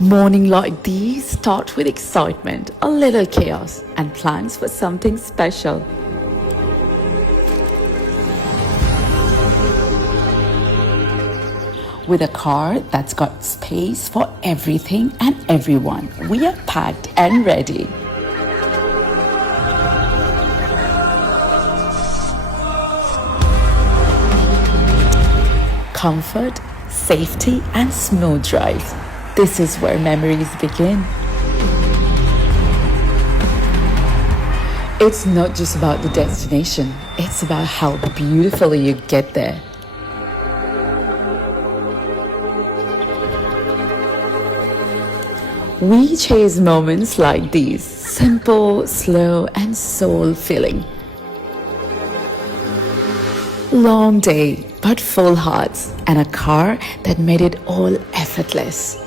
Morning like these start with excitement, a little chaos, and plans for something special. With a car that's got space for everything and everyone, we are packed and ready. Comfort, safety, and smooth drives. This is where memories begin. It's not just about the destination, it's about how beautifully you get there. We chase moments like these, simple, slow, and soul-filling. Long day, but full hearts, and a car that made it all effortless.